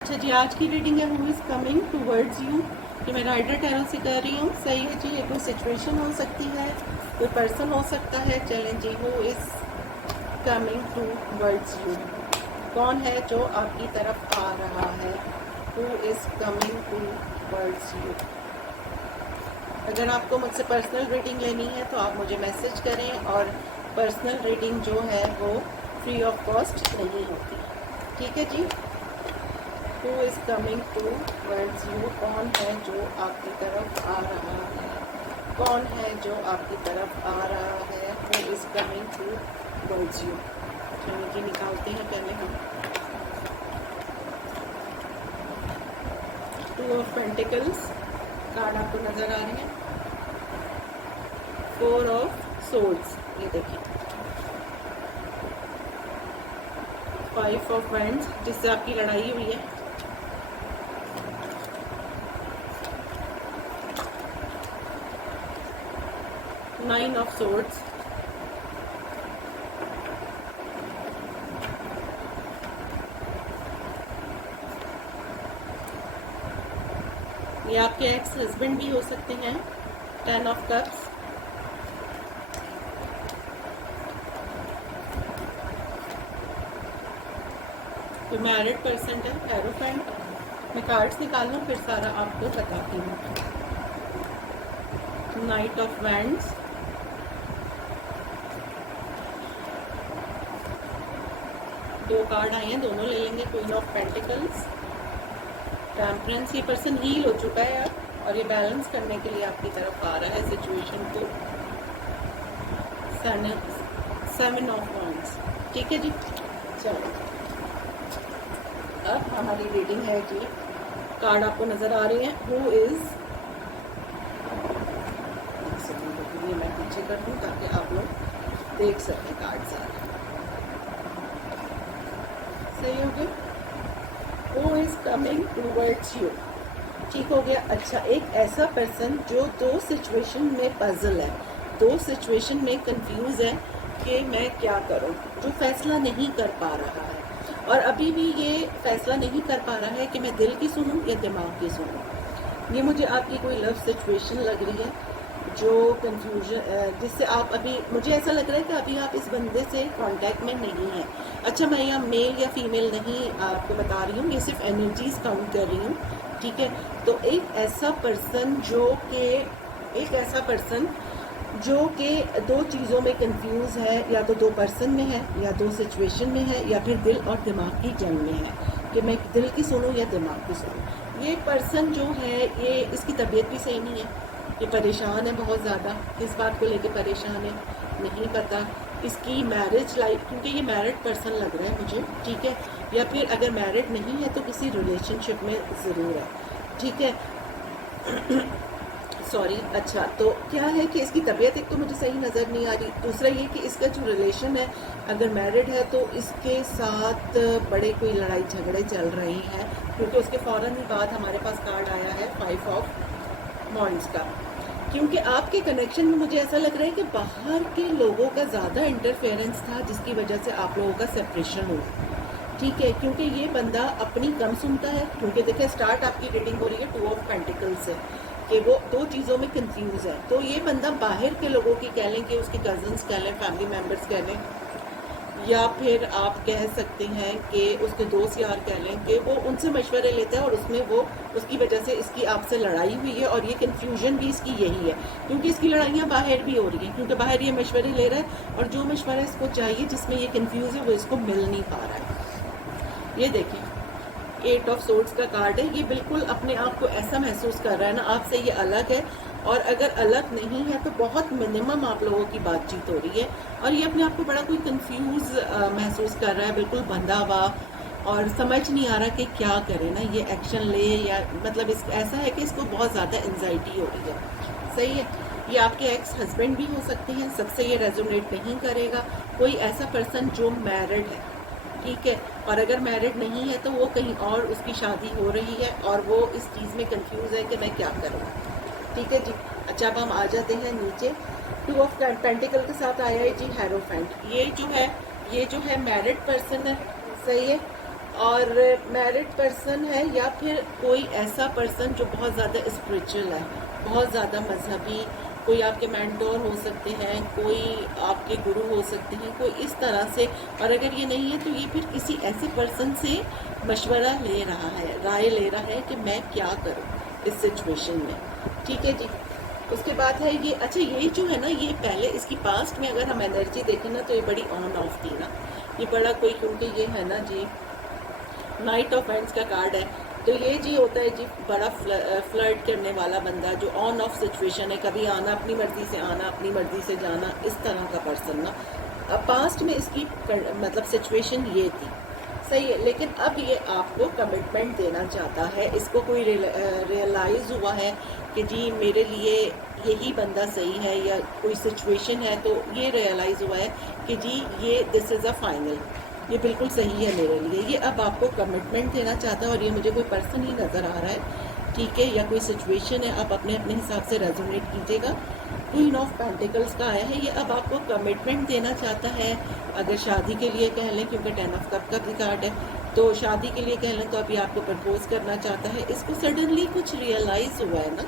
अच्छा जी, आज की रीडिंग है who is coming towards you. ये मैं राइडर टैरो से कर रही हूँ। सही है जी, ये कोई सिचुएशन हो सकती है, कोई पर्सन हो सकता है। चलें जी, who is coming towards you, कौन है जो आपकी तरफ आ रहा है। Who is coming towards you. अगर आपको मुझसे पर्सनल रीडिंग लेनी है तो आप मुझे मैसेज करें, और पर्सनल रीडिंग जो है वो फ्री ऑफ कॉस्ट नहीं होती। ठीक है जी। Who is coming towards you, कौन है जो आपकी तरफ आ रहा है, कौन है जो आपकी तरफ आ रहा है। Who is coming towards you। चलिए जी, निकालते हैं पहले हम। टू ऑफ पेंटिकल्स कार्ड आपको नजर आ रहे हैं। फोर ऑफ सोर्ड्स, ये देखिए। फाइव ऑफ वैंड्स, जिससे आपकी लड़ाई हुई है। नाइन ऑफ सोर्ड्स, ये आपके एक्स हस्बैंड भी हो सकते हैं। टेन ऑफ कप्स, कोई मैरिड पर्सन है। हेरोफेंट, मैं कार्ड्स निकाल लूँ फिर सारा आपको बताती हूँ। नाइट ऑफ वैंड्स, दो कार्ड आए हैं, दोनों ले लेंगे। क्वीन ऑफ पेंटिकल्स, टेम्परेंस, ये पर्सन हील हो चुका है यार, और ये बैलेंस करने के लिए आपकी तरफ आ रहा है सिचुएशन को। सेवन ऑफ वैंड्स, ठीक है जी। चलो, अब हमारी रीडिंग है जी। कार्ड आपको नजर आ रही है। हु इज, ये मैं पीछे कर दूं ताकि आप लोग देख सकें कार्ड सारे। सही हो गया। Who is coming towards you, ठीक हो गया। अच्छा, एक ऐसा पर्सन जो दो सिचुएशन में पजल है, दो सिचुएशन में कंफ्यूज है कि मैं क्या करूं, जो फैसला नहीं कर पा रहा है, और अभी भी ये फैसला नहीं कर पा रहा है कि मैं दिल की सुनूं या दिमाग की सुनूं। ये मुझे आपकी कोई लव सिचुएशन लग रही है जो कंफ्यूजन, जिससे आप अभी, मुझे ऐसा लग रहा है कि अभी आप इस बंदे से कांटेक्ट में नहीं हैं। अच्छा, मैं यहाँ मेल या फीमेल नहीं आपको बता रही हूँ, ये सिर्फ एनर्जीज काउंट कर रही हूँ। ठीक है, तो एक ऐसा पर्सन जो कि दो चीज़ों में कंफ्यूज है, या तो दो पर्सन में है, या दो सिचुएशन में है, या फिर दिल और दिमाग की जंग में है कि मैं दिल की सुनूं या दिमाग की सुनूं। ये पर्सन जो है, ये इसकी तबीयत भी सही नहीं है, ये परेशान है बहुत ज़्यादा। किस बात को लेके परेशान है नहीं पता। इसकी मैरिज लाइफ, क्योंकि ये मैरिड पर्सन लग रहा है मुझे, ठीक है, या फिर अगर मैरिड नहीं है तो किसी रिलेशनशिप में ज़रूर है। ठीक है, सॉरी। अच्छा, तो क्या है कि इसकी तबीयत एक तो मुझे सही नज़र नहीं आ रही, दूसरा ये कि इसका जो रिलेशन है, अगर मैरिड है तो इसके साथ बड़े कोई लड़ाई झगड़े चल रहे हैं, क्योंकि उसके फ़ौरन ही बाद हमारे पास कार्ड आया है फाइव ऑफ वॉन्ड्स का। क्योंकि आपके कनेक्शन में मुझे ऐसा लग रहा है कि बाहर के लोगों का ज़्यादा इंटरफेरेंस था, जिसकी वजह से आप लोगों का सेपरेशन हुआ। ठीक है, क्योंकि ये बंदा अपनी कम सुनता है, क्योंकि देखिए स्टार्ट आपकी रीडिंग हो रही है टू ऑफ पेंटिकल्स से, कि वो दो चीज़ों में कंफ्यूज है। तो ये बंदा बाहर के लोगों की कह लें, कि उसके कजन्स कह लें, फैमिली मेम्बर्स कह लें, या फिर आप कह सकते हैं कि उसके दोस्त यार कह लें, कि वो उनसे मशवरे लेता है, और उसमें वो उसकी वजह से इसकी आपसे लड़ाई हुई है। और ये कन्फ्यूजन भी इसकी यही है, क्योंकि इसकी लड़ाइयाँ बाहर भी हो रही हैं, क्योंकि बाहर ये मशवरे ले रहा है, और जो मशवरा इसको चाहिए, जिसमें ये कन्फ्यूज है, वो इसको मिल नहीं पा रहा है। ये देखिए, एट ऑफ सोर्ड्स का कार्ड है। ये बिल्कुल अपने आप को ऐसा महसूस कर रहा है ना, आपसे ये अलग है, और अगर अलग नहीं है तो बहुत मिनिमम आप लोगों की बातचीत हो रही है, और ये अपने आप को बड़ा कोई कंफ्यूज महसूस कर रहा है, बिल्कुल बंधा हुआ, और समझ नहीं आ रहा कि क्या करे ना, ये एक्शन ले, या मतलब इस ऐसा है कि इसको बहुत ज़्यादा एंजाइटी हो रही है। सही है, ये आपके एक्स हस्बैंड भी हो सकते हैं, सबसे ये रेजोनेट नहीं करेगा। कोई ऐसा पर्सन जो मैरिड है, ठीक है, और अगर मैरिड नहीं है तो वो कहीं और उसकी शादी हो रही है, और वो इस चीज़ में कंफ्यूज है कि मैं क्या करूँ। ठीक है जी। अच्छा, अब हम आ जाते हैं नीचे। टू ऑफ पेंटिकल के साथ आया है जी हेरोफेंट। ये जो है मैरिड पर्सन है, सही है, और मैरिड पर्सन है या फिर कोई ऐसा पर्सन जो बहुत ज़्यादा स्पिरिचुअल है, बहुत ज़्यादा मजहबी, कोई आपके मेंटोर हो सकते हैं, कोई आपके गुरु हो सकते हैं, कोई इस तरह से। और अगर ये नहीं है तो ये फिर किसी ऐसे पर्सन से मशवरा ले रहा है, राय ले रहा है कि मैं क्या करूं इस सिचुएशन में। ठीक है जी। उसके बाद है ये, अच्छा ये जो है ना, ये पहले इसकी पास्ट में अगर हम एनर्जी देखें ना तो ये बड़ी ऑन ऑफ थी ना, ये बड़ा कोई, क्योंकि ये है ना जी नाइट ऑफ एंड्स का कार्ड है, तो ये जी होता है जी बड़ा फ्लर्ट करने वाला बंदा जो ऑन ऑफ सिचुएशन है, कभी आना अपनी मर्जी से आना, अपनी मर्जी से जाना, इस तरह का पर्सन ना। अब पास्ट में इसकी मतलब सिचुएशन ये थी, सही है, लेकिन अब ये आपको कमिटमेंट देना चाहता है। इसको कोई रियलाइज़ हुआ है कि जी मेरे लिए यही बंदा सही है, या कोई सिचुएशन है तो ये रियलाइज़ हुआ है कि जी ये दिस इज़ अ फाइनल, ये बिल्कुल सही है मेरे लिए। ये अब आपको कमिटमेंट देना चाहता है और ये मुझे कोई पर्सन ही नज़र आ रहा है, ठीक है, या कोई सिचुएशन है। आप अपने अपने हिसाब से रेजोनेट कीजिएगा। क्वीन ऑफ पेंटिकल्स का आया है, ये अब आपको कमिटमेंट देना चाहता है। अगर शादी के लिए कह लें, क्योंकि 10 ऑफ कप का भी कार्ड है, तो शादी के लिए कह लें तो अभी आपको प्रपोज करना चाहता है। इसको सडनली कुछ रियलाइज़ हुआ है ना,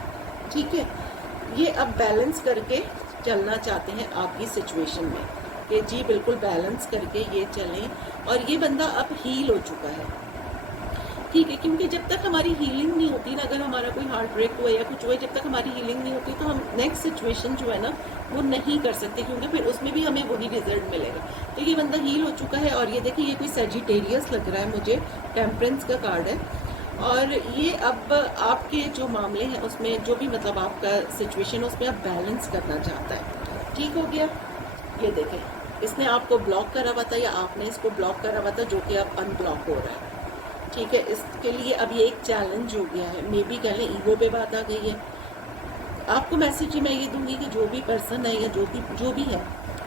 ठीक है। ये अब बैलेंस करके चलना चाहते हैं आपकी सिचुएशन में कि जी बिल्कुल बैलेंस करके ये चलें। और ये बंदा अब हील हो चुका है, ठीक है, क्योंकि जब तक हमारी हीलिंग नहीं होती ना, अगर हमारा कोई हार्ट ब्रेक हुआ या कुछ हुआ, जब तक हमारी हीलिंग नहीं होती तो हम नेक्स्ट सिचुएशन जो है ना वो नहीं कर सकते, क्योंकि फिर उसमें भी हमें वही रिजल्ट मिलेगा। तो ये बंदा हील हो चुका है। और ये देखिए ये कोई सजिटेरियस लग रहा है मुझे, टेम्परेंस का कार्ड है। और ये अब आपके जो मामले हैं उसमें जो भी मतलब आपका सिचुएशन है उसमें आप बैलेंस करना चाहता है। ठीक हो गया। ये देखें इसने आपको ब्लॉक करा हुआ था या आपने इसको ब्लॉक करा हुआ था, जो कि अब अनब्लॉक हो रहा है। ठीक है, इसके लिए अब ये एक चैलेंज हो गया है, मे बी कह लें ईगो पे बात आ गई है। आपको मैसेज ही मैं ये दूंगी कि जो भी पर्सन है या जो भी है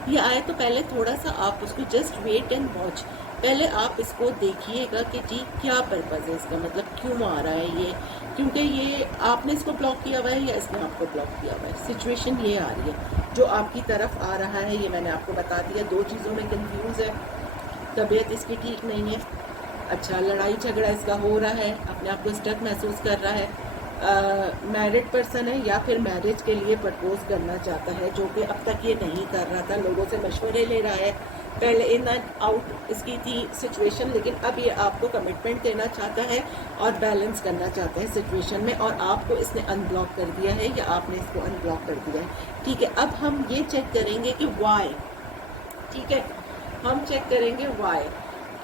ये आए तो पहले थोड़ा सा आप उसको जस्ट वेट एंड वॉच। पहले आप इसको देखिएगा कि जी क्या पर्पज़ है इसका, मतलब क्यों आ रहा है ये, क्योंकि ये आपने इसको ब्लॉक किया हुआ है या इसने आपको ब्लॉक किया हुआ है। सिचुएशन ये आ रही है जो आपकी तरफ आ रहा है, ये मैंने आपको बता दिया। 2 चीज़ों में कंफ्यूज है, तबीयत इसकी ठीक नहीं है, अच्छा लड़ाई झगड़ा इसका हो रहा है, अपने आप को स्टक महसूस कर रहा है। मैरिड पर्सन है या फिर मैरिज के लिए प्रपोज करना चाहता है, जो कि अब तक ये नहीं कर रहा था, लोगों से मशवरे ले रहा है। पहले इन एंड आउट इसकी थी सिचुएशन, लेकिन अब ये आपको कमिटमेंट देना चाहता है और बैलेंस करना चाहता है सिचुएशन में, और आपको इसने अनब्लॉक कर दिया है या आपने इसको अनब्लॉक कर दिया है। ठीक है, अब हम ये चेक करेंगे कि वाई, ठीक है, हम चेक करेंगे वाई,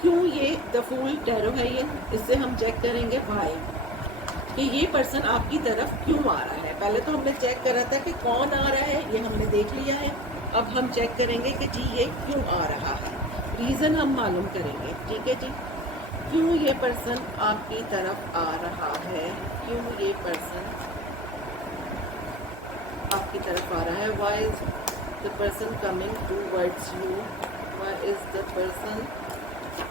क्यों ये द फूल टैरो है ये, इससे हम चेक करेंगे वाई कि ये पर्सन आपकी तरफ क्यों आ रहा है। पहले तो हमने चेक करा था कि कौन आ रहा है, ये हमने देख लिया है। अब हम चेक करेंगे कि जी ये क्यों आ रहा है, रीज़न हम मालूम करेंगे। ठीक है जी, क्यों ये पर्सन आपकी तरफ आ रहा है, क्यों ये पर्सन आपकी तरफ आ रहा है। Why is the person coming towards you, why is the person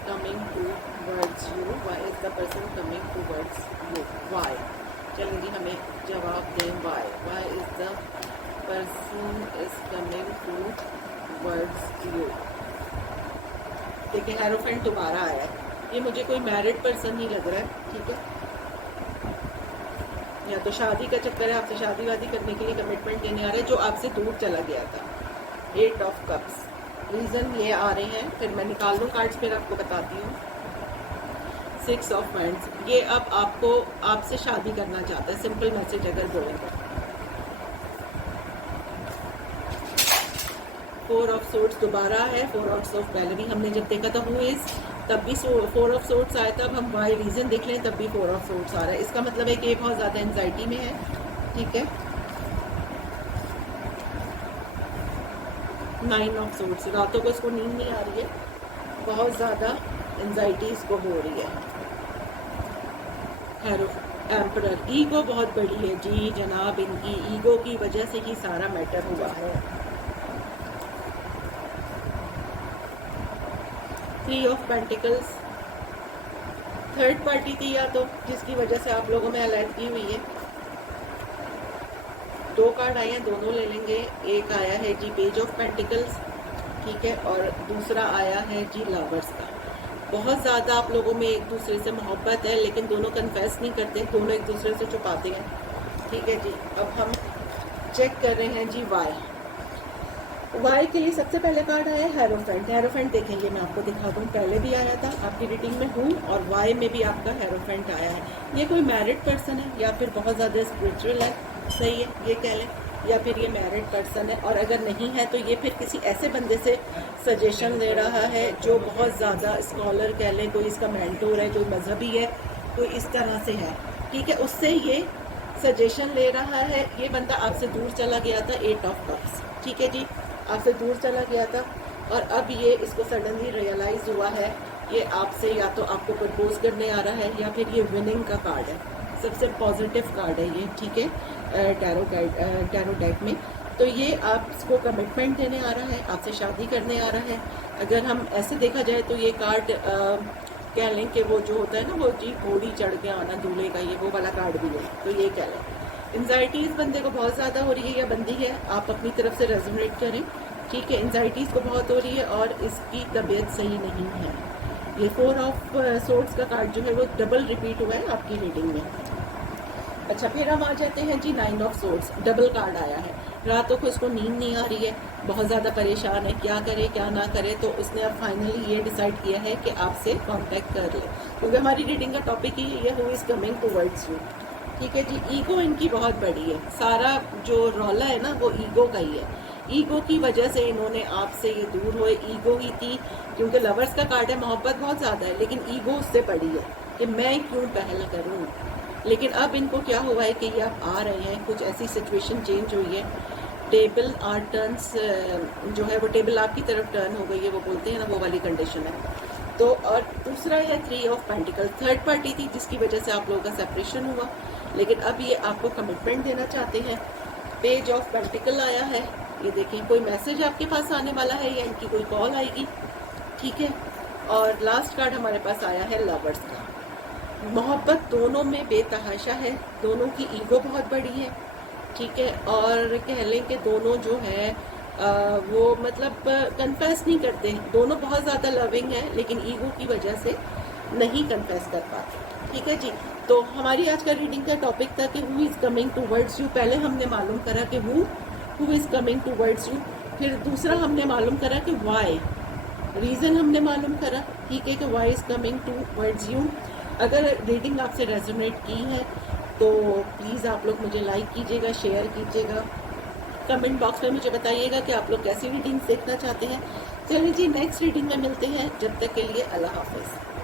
coming towards you, why is the person coming towards you, why, चलिए जी हमें जवाब दें। why is the person is coming towards you। देखिए हेरोफेंट दोबारा आया है, ये मुझे कोई मैरिड पर्सन नहीं लग रहा है। ठीक है, या तो शादी का चक्कर है, आपसे शादी वादी करने के लिए कमिटमेंट देने आ रहे हैं, जो आपसे दूर चला गया था। 8 ऑफ कप्स, रीज़न ये आ रहे हैं, फिर मैं निकाल लूँ कार्ड्स, फिर आपको बताती हूँ। 6 ऑफ वांड्स, ये अब आपको आपसे शादी करना चाहता है, सिंपल मैसेज अगर बोलेंगे। 4 ऑफ सोर्ट्स दोबारा है, 4 ऑफ सोर्ट्स पहले भी हमने जब देखा था हु इज, तब भी 4 ऑफ सोर्ट्स आया था। अब हम वाई रीज़न देख लें, तब भी 4 ऑफ सोर्ट्स आ रहा है। इसका मतलब है कि ये बहुत ज़्यादा एंजाइटी में है। ठीक है, 9 ऑफ सोर्ट्स, रातों को इसको नींद नहीं आ रही है, बहुत ज़्यादा एंजाइटी इसको हो रही है। एम्परर, ईगो बहुत बड़ी है जी जनाब, इनकी ईगो की वजह से ही सारा मैटर हुआ है। 3 ऑफ पेंटिकल्स, थर्ड पार्टी थी या तो जिसकी वजह से आप लोगों में अलर्जी हुई है। 2 कार्ड आए हैं, दोनों ले लेंगे। एक आया है जी पेज ऑफ पेंटिकल्स, ठीक है, और दूसरा आया है जी लवर्स का। बहुत ज़्यादा आप लोगों में एक दूसरे से मोहब्बत है, लेकिन दोनों कन्फेस नहीं करते, दोनों एक दूसरे से छुपाते हैं। ठीक है जी, अब हम चेक कर रहे हैं जी वाई के लिए सबसे पहले कार्ड आया है हेरोफेंट। हेरोफेंट देखेंगे, मैं आपको दिखा दूँ, पहले भी आया था आपकी रीडिंग में हूँ, और वाई में भी आपका हेरोफेंट आया है। ये कोई मैरिड पर्सन है या फिर बहुत ज़्यादा स्पिरिचुअल है, सही है ये कह लें, या फिर ये मैरिड पर्सन है, और अगर नहीं है तो ये फिर किसी ऐसे बंदे से सजेशन ले रहा है जो बहुत ज़्यादा स्कॉलर कह लें, कोई इसका मेंटोर है, कोई मजहबी है, कोई इस तरह से है। ठीक है, उससे ये सजेशन ले रहा है। ये बंदा आपसे दूर चला गया था, 8 ऑफ कप्स। ठीक है जी, आपसे दूर चला गया था, और अब ये इसको सडनली रियलाइज़ हुआ है, ये आपसे या तो आपको प्रपोज करने आ रहा है, या फिर ये विनिंग का कार्ड है, सबसे पॉजिटिव कार्ड है ये। ठीक है, टैरो डेक में। तो ये आपको कमिटमेंट देने आ रहा है, आपसे शादी करने आ रहा है। अगर हम ऐसे देखा जाए तो ये कार्ड कह लें कि वो जो होता है ना, वो जी घोड़ी चढ़ के आना दूल्हे का, ये वो वाला कार्ड भी है। तो ये कह लें एंजाइटी इस बंदे को बहुत ज़्यादा हो रही है, या बंदी है, आप अपनी तरफ से रेजोनेट करें। ठीक है, एंजाइटी इसको बहुत हो रही है और इसकी तबीयत सही नहीं है। ये 4 ऑफ सोर्ड्स का कार्ड जो है वो डबल रिपीट हुआ है आपकी रीडिंग में। अच्छा, फिर हम आ जाते हैं जी 9 ऑफ सोर्ड्स, डबल कार्ड आया है। रातों को इसको नींद नहीं आ रही है, बहुत ज़्यादा परेशान है, क्या करे क्या ना करे। तो उसने अब फाइनली ये डिसाइड किया है कि आपसे कांटेक्ट कर ले, क्योंकि हमारी रीडिंग का टॉपिक ही है who is coming towards you. ठीक है जी, ईगो इनकी बहुत बड़ी है, सारा जो रौला है ना वो ईगो का ही है। ईगो की वजह से इन्होंने आपसे ये दूर हुए, ईगो ही थी, क्योंकि लवर्स का कार्ड है, मोहब्बत बहुत ज़्यादा है, लेकिन ईगो उससे बड़ी है कि मैं क्यों पहल करूँ। लेकिन अब इनको क्या हुआ है कि ये आप आ रहे हैं, कुछ ऐसी सिचुएशन चेंज हुई है, टेबल आर टर्न्स जो है वो टेबल आपकी तरफ टर्न हो गई है, वो बोलते हैं ना, वो वाली कंडीशन है। तो और दूसरा है 3 ऑफ पेंटिकल, थर्ड पार्टी थी जिसकी वजह से आप लोगों का सेपरेशन हुआ, लेकिन अब ये आपको कमिटमेंट देना चाहते हैं। पेज ऑफ पेंटिकल आया है, ये देखें, कोई मैसेज आपके पास आने वाला है या इनकी कोई कॉल आएगी। ठीक है, और लास्ट कार्ड हमारे पास आया है लवर्स का। मोहब्बत दोनों में बेतहाशा है, दोनों की ईगो बहुत बड़ी है। ठीक है, और कह लें कि दोनों जो है वो मतलब कन्फेस नहीं करते, दोनों बहुत ज़्यादा लविंग है, लेकिन ईगो की वजह से नहीं कन्फेस कर पाते। ठीक है जी, तो हमारी आज का रीडिंग का टॉपिक था कि who is coming towards you. पहले हमने मालूम करा कि who is coming towards you, फिर दूसरा हमने मालूम करा कि वाई, रीज़न हमने मालूम करा। ठीक है, कि why is coming towards you. अगर रीडिंग आपसे रेजोनेट की है तो प्लीज़ आप लोग मुझे लाइक कीजिएगा, शेयर कीजिएगा, कमेंट बॉक्स में मुझे बताइएगा कि आप लोग कैसी रीडिंग्स देखना चाहते हैं। चलिए जी, नेक्स्ट रीडिंग में मिलते हैं, जब तक के लिए अल्लाह हाफिज़।